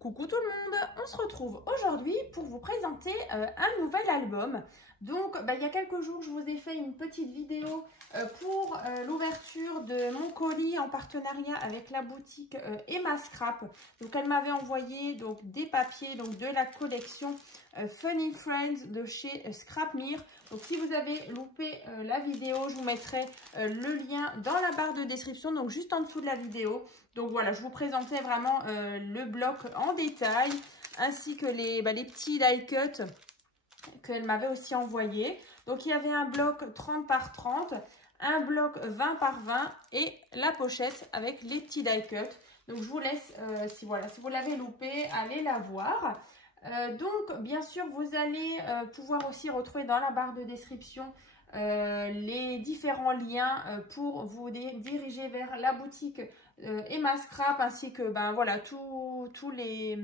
Coucou tout le monde, on se retrouve aujourd'hui pour vous présenter un nouvel album. Donc il y a quelques jours je vous ai fait une petite vidéo pour l'ouverture de mon colis en partenariat avec la boutique Emma Scrap. Donc elle m'avait envoyé donc, des papiers donc, de la collection Funny Friends de chez Scrapmere. Donc si vous avez loupé la vidéo, je vous mettrai le lien dans la barre de description, donc juste en dessous de la vidéo. Donc voilà, je vous présentais vraiment le bloc en détail, ainsi que les petits die cuts qu'elle m'avait aussi envoyé. Donc il y avait un bloc 30 par 30, un bloc 20 par 20 et la pochette avec les petits die cuts. Donc je vous laisse, si vous l'avez loupé, allez la voir. Donc bien sûr vous allez pouvoir aussi retrouver dans la barre de description les différents liens pour vous diriger vers la boutique Emma Scrap, ainsi que tous les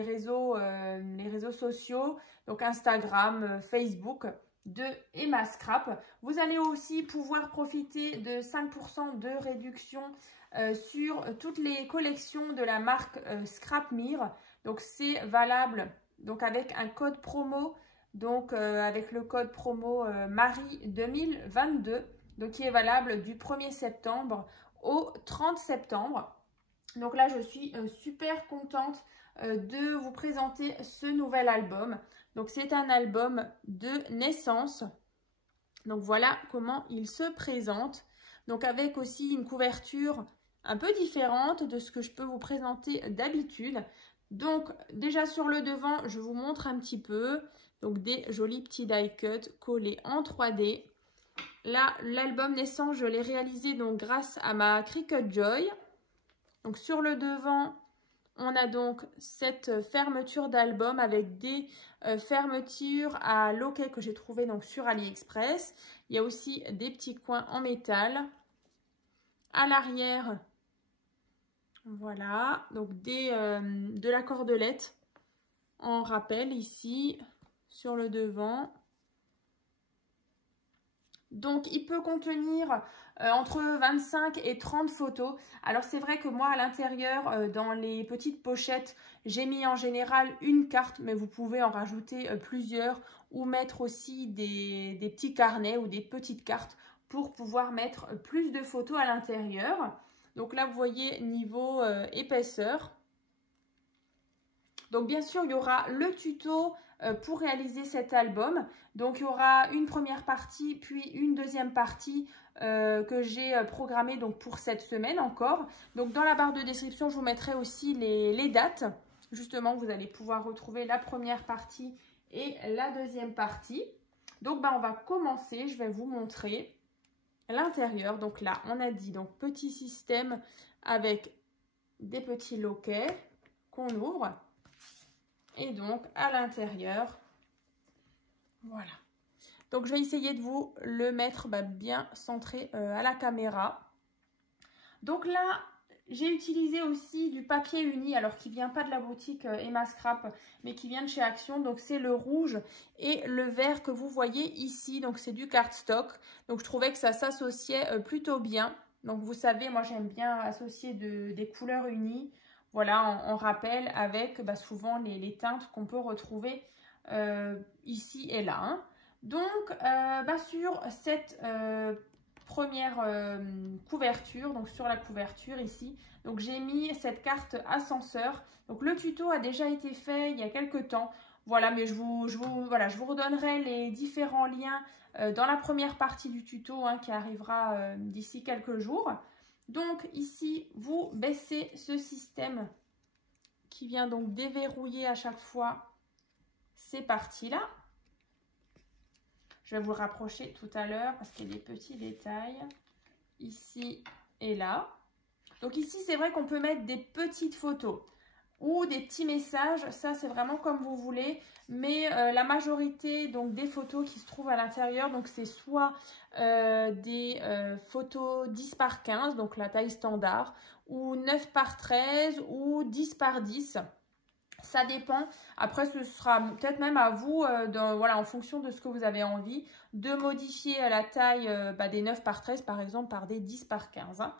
réseaux sociaux, donc Instagram, Facebook de Emma Scrap. Vous allez aussi pouvoir profiter de 5% de réduction sur toutes les collections de la marque Scrapmere. Donc c'est valable donc avec un code promo, donc avec le code promo Marie 2022, donc qui est valable du 1er septembre au 30 septembre. Donc là je suis super contente de vous présenter ce nouvel album. Donc c'est un album de naissance. Donc voilà comment il se présente. Donc avec aussi une couverture un peu différente de ce que je peux vous présenter d'habitude. Donc déjà sur le devant, je vous montre un petit peu. Donc des jolis petits die cuts collés en 3D. Là, l'album naissance, je l'ai réalisé donc grâce à ma Cricut Joy. Donc sur le devant, on a donc cette fermeture d'album avec des fermetures à loquet que j'ai trouvé donc sur AliExpress. Il y a aussi des petits coins en métal. À l'arrière, voilà, donc de la cordelette en rappel ici sur le devant. Donc il peut contenir entre 25 et 30 photos. Alors c'est vrai que moi à l'intérieur, dans les petites pochettes, j'ai mis en général une carte, mais vous pouvez en rajouter plusieurs ou mettre aussi des petits carnets ou des petites cartes pour pouvoir mettre plus de photos à l'intérieur. Donc là vous voyez niveau épaisseur. Donc bien sûr il y aura le tuto pour réaliser cet album. Donc il y aura une première partie puis une deuxième partie que j'ai programmée donc pour cette semaine encore. Donc dans la barre de description je vous mettrai aussi les dates. Justement vous allez pouvoir retrouver la première partie et la deuxième partie. Donc on va commencer, je vais vous montrer l'intérieur. Donc là on a dit donc petit système avec des petits loquets qu'on ouvre. Et donc à l'intérieur, voilà. Donc je vais essayer de vous le mettre bien centré à la caméra. Donc là, j'ai utilisé aussi du papier uni, alors qui vient pas de la boutique Emma Scrap, mais qui vient de chez Action. Donc c'est le rouge et le vert que vous voyez ici. Donc c'est du cardstock. Donc je trouvais que ça s'associait plutôt bien. Donc vous savez, moi j'aime bien associer des couleurs unies. Voilà, on rappelle avec souvent les teintes qu'on peut retrouver ici et là. Hein. Donc, sur cette première couverture, donc sur la couverture ici, donc j'ai mis cette carte ascenseur. Donc le tuto a déjà été fait il y a quelques temps. Voilà, mais je vous redonnerai les différents liens dans la première partie du tuto qui arrivera d'ici quelques jours. Donc ici, vous baissez ce système qui vient donc déverrouiller à chaque fois ces parties-là. Je vais vous le rapprocher tout à l'heure parce qu'il y a des petits détails ici et là. Donc ici, c'est vrai qu'on peut mettre des petites photos ou des petits messages. Ça, c'est vraiment comme vous voulez. Mais la majorité donc des photos qui se trouvent à l'intérieur, donc c'est soit des photos 10 par 15, donc la taille standard, ou 9 par 13 ou 10 par 10. Ça dépend. Après, ce sera peut-être même à vous, en fonction de ce que vous avez envie, de modifier la taille des 9 par 13, par exemple, par des 10 par 15. Hein.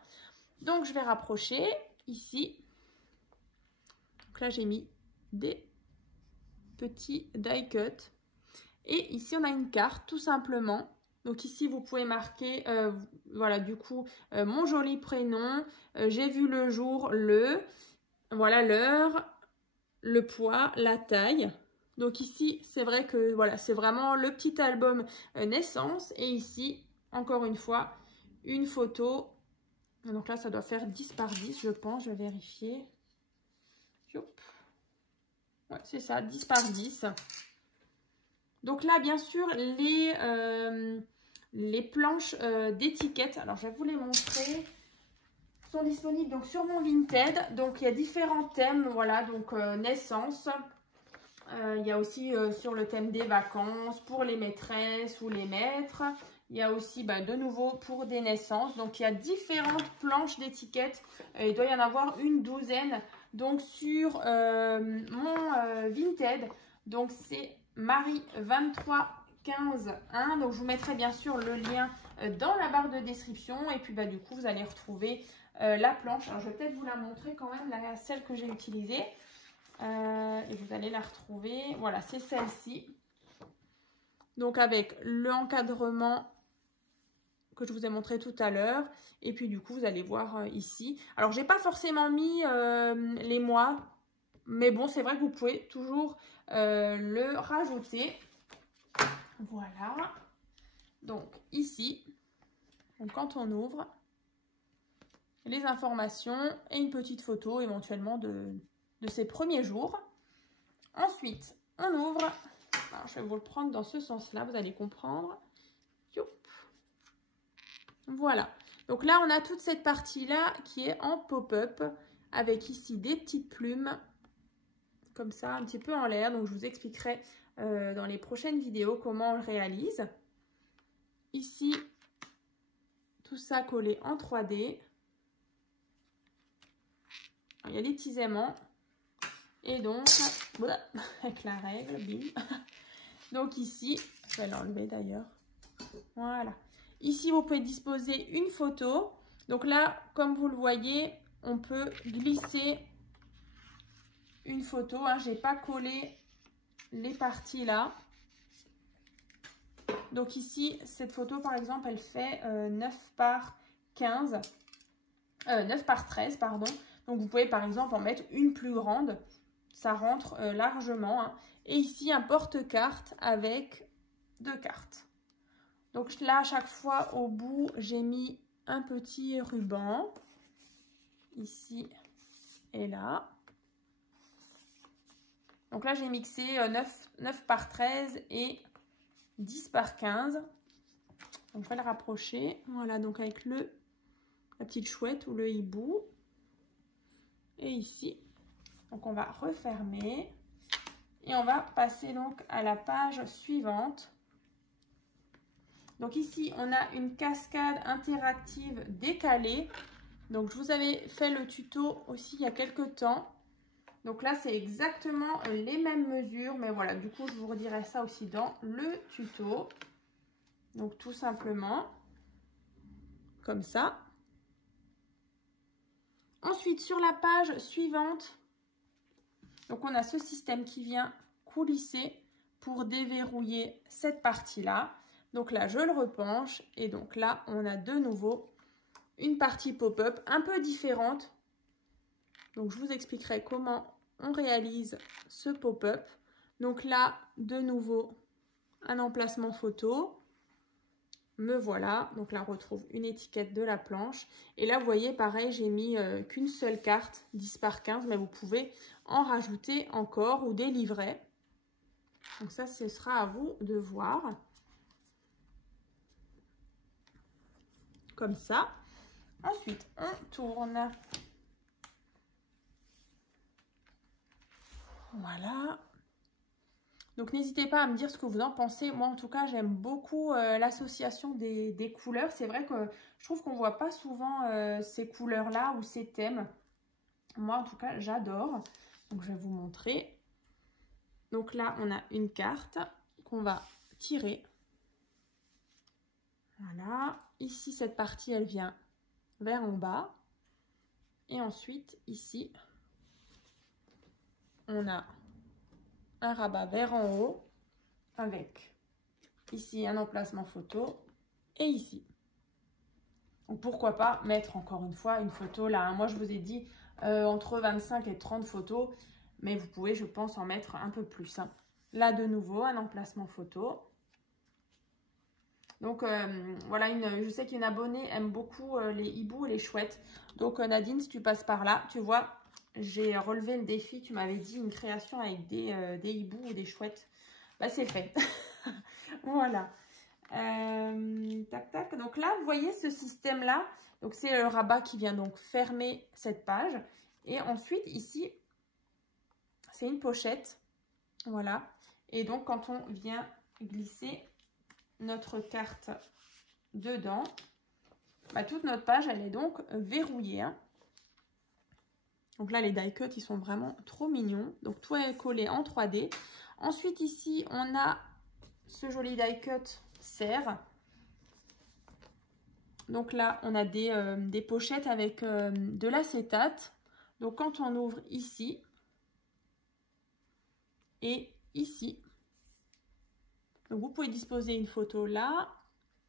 Donc, je vais rapprocher ici. Donc là, j'ai mis des petits die cut. Et ici, on a une carte, tout simplement. Donc ici, vous pouvez marquer, voilà, du coup, mon joli prénom, j'ai vu le jour, voilà, l'heure, le poids, la taille. Donc ici, c'est vrai que, voilà, c'est vraiment le petit album naissance. Et ici, encore une fois, une photo. Donc là, ça doit faire 10 par 10, je pense, je vais vérifier. Ouais, c'est ça, 10 par 10. Donc là, bien sûr, les planches d'étiquettes, alors je vais vous les montrer, sont disponibles donc sur mon Vinted. Donc il y a différents thèmes, voilà, donc naissance. Il y a aussi sur le thème des vacances, pour les maîtresses ou les maîtres. Il y a aussi de nouveau pour des naissances. Donc il y a différentes planches d'étiquettes. Il doit y en avoir une douzaine. Donc sur mon Vinted, donc c'est Marie23151. Donc je vous mettrai bien sûr le lien dans la barre de description. Et puis du coup vous allez retrouver la planche. Alors je vais peut-être vous la montrer quand même, celle que j'ai utilisée. Et vous allez la retrouver. Voilà, c'est celle-ci. Donc avec le encadrement que je vous ai montré tout à l'heure. Et puis du coup, vous allez voir ici. Alors, j'ai pas forcément mis les mois. Mais bon, c'est vrai que vous pouvez toujours le rajouter. Voilà. Donc ici, donc, quand on ouvre, les informations et une petite photo éventuellement de ces premiers jours. Ensuite, on ouvre. Alors, je vais vous le prendre dans ce sens-là, vous allez comprendre. Youp. Voilà. Donc là, on a toute cette partie-là qui est en pop-up avec ici des petites plumes comme ça, un petit peu en l'air. Donc, je vous expliquerai dans les prochaines vidéos comment on le réalise. Ici, tout ça collé en 3D. Il y a les petits aimants. Et donc, avec la règle, bim. Donc ici, je vais l'enlever d'ailleurs. Voilà. Ici, vous pouvez disposer une photo. Donc là, comme vous le voyez, on peut glisser une photo. Hein. Je n'ai pas collé les parties là. Donc ici, cette photo, par exemple, elle fait 9 par 15. 9 par 13, pardon. Donc vous pouvez, par exemple, en mettre une plus grande. Ça rentre largement. Hein. Et ici, un porte-carte avec 2 cartes. Donc là, à chaque fois, au bout, j'ai mis un petit ruban. Ici et là. Donc là, j'ai mixé 9 par 13 et 10 par 15. Donc je vais le rapprocher. Voilà, donc avec la petite chouette ou le hibou. Et ici. Donc on va refermer. Et on va passer donc à la page suivante. Donc ici, on a une cascade interactive décalée. Donc je vous avais fait le tuto aussi il y a quelques temps. Donc là, c'est exactement les mêmes mesures. Mais voilà, du coup, je vous redirai ça aussi dans le tuto. Donc tout simplement, comme ça. Ensuite, sur la page suivante, donc on a ce système qui vient coulisser pour déverrouiller cette partie-là. Donc là, je le repenche et donc là, on a de nouveau une partie pop-up un peu différente. Donc, je vous expliquerai comment on réalise ce pop-up. Donc là, de nouveau, un emplacement photo. Me voilà. Donc là, on retrouve une étiquette de la planche. Et là, vous voyez, pareil, j'ai mis qu'une seule carte, 10 par 15, mais vous pouvez en rajouter encore ou des livrets. Donc ça, ce sera à vous de voir. Comme ça. Ensuite, on tourne. Voilà. Donc, n'hésitez pas à me dire ce que vous en pensez. Moi, en tout cas, j'aime beaucoup l'association des couleurs. C'est vrai que je trouve qu'on ne voit pas souvent ces couleurs-là ou ces thèmes. Moi, en tout cas, j'adore. Donc, je vais vous montrer. Donc là, on a une carte qu'on va tirer. Voilà. Ici, cette partie, elle vient vers en bas. Et ensuite, ici, on a un rabat vers en haut avec ici un emplacement photo et ici. Donc pourquoi pas mettre encore une fois une photo là. Moi je vous ai dit entre 25 et 30 photos, mais vous pouvez je pense en mettre un peu plus. Là de nouveau un emplacement photo. Donc voilà, je sais qu'une abonnée aime beaucoup les hiboux et les chouettes. Donc Nadine, si tu passes par là, tu vois, j'ai relevé le défi. Tu m'avais dit une création avec des hiboux ou des chouettes. Bah c'est fait. Voilà. Tac tac. Donc là, vous voyez ce système-là. Donc c'est le rabat qui vient donc fermer cette page. Et ensuite ici, c'est une pochette. Voilà. Et donc quand on vient glisser notre carte dedans, bah, toute notre page elle est donc verrouillée, hein. Donc là les die cuts ils sont vraiment trop mignons, donc tout est collé en 3D. Ensuite ici on a ce joli die cut serre. Donc là on a des pochettes avec de l'acétate. Donc quand on ouvre ici et ici, donc vous pouvez disposer une photo là,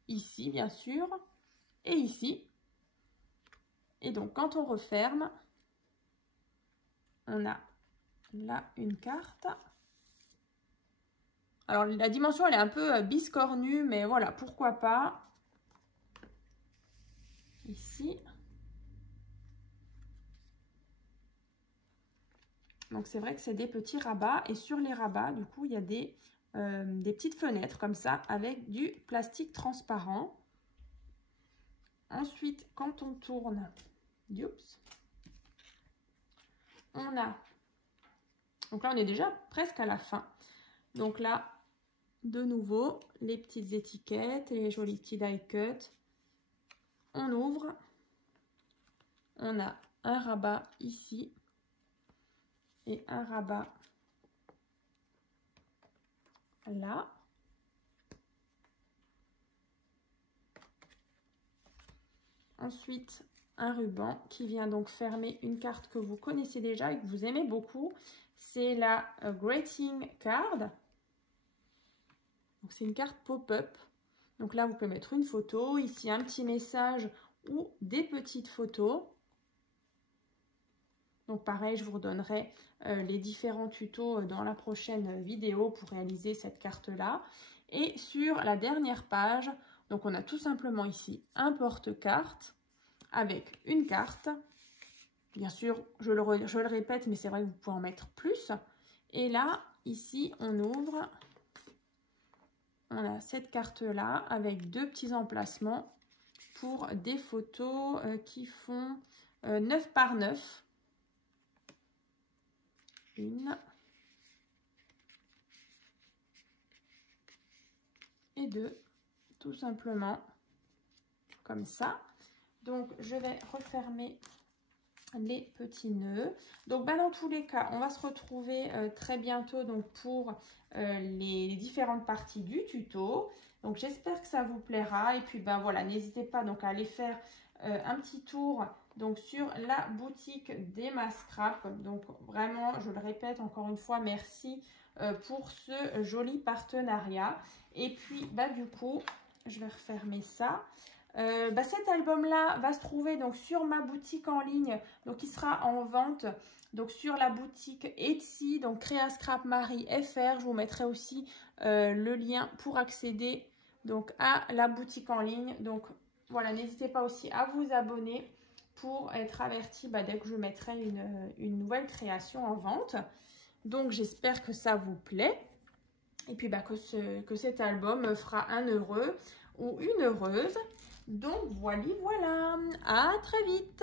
ici bien sûr, et ici. Et donc quand on referme, on a là une carte. Alors la dimension elle est un peu biscornue, mais voilà, pourquoi pas. Ici. Donc c'est vrai que c'est des petits rabats, et sur les rabats du coup il y a des petites fenêtres comme ça avec du plastique transparent. Ensuite quand on tourne, oups, on a, donc là on est déjà presque à la fin. Donc là de nouveau les petites étiquettes et les jolis petits die cut. On ouvre, on a un rabat ici et un rabat là. Ensuite, un ruban qui vient donc fermer une carte que vous connaissez déjà et que vous aimez beaucoup. C'est la Greeting Card. Donc c'est une carte pop-up. Donc là, vous pouvez mettre une photo, ici un petit message ou des petites photos. Donc pareil, je vous redonnerai les différents tutos dans la prochaine vidéo pour réaliser cette carte-là. Et sur la dernière page, donc on a tout simplement ici un porte-carte avec une carte. Bien sûr, je le répète, mais c'est vrai que vous pouvez en mettre plus. Et là, ici, on ouvre. On a cette carte-là avec deux petits emplacements pour des photos qui font 9 par 9. Une et deux, tout simplement comme ça. Donc je vais refermer les petits nœuds. Donc dans tous les cas, on va se retrouver très bientôt donc pour les différentes parties du tuto. Donc j'espère que ça vous plaira, et puis voilà, n'hésitez pas donc à aller faire un petit tour donc sur la boutique d'Emma Scrap. Donc vraiment, je le répète encore une fois, merci pour ce joli partenariat. Et puis du coup, je vais refermer ça. Cet album là va se trouver donc sur ma boutique en ligne, donc il sera en vente donc sur la boutique Etsy, donc Créa Scrap Marie FR. Je vous mettrai aussi le lien pour accéder donc à la boutique en ligne. Donc voilà, n'hésitez pas aussi à vous abonner pour être averti dès que je mettrai une nouvelle création en vente. Donc j'espère que ça vous plaît, et puis que cet album fera un heureux ou une heureuse. Donc voilà, à très vite.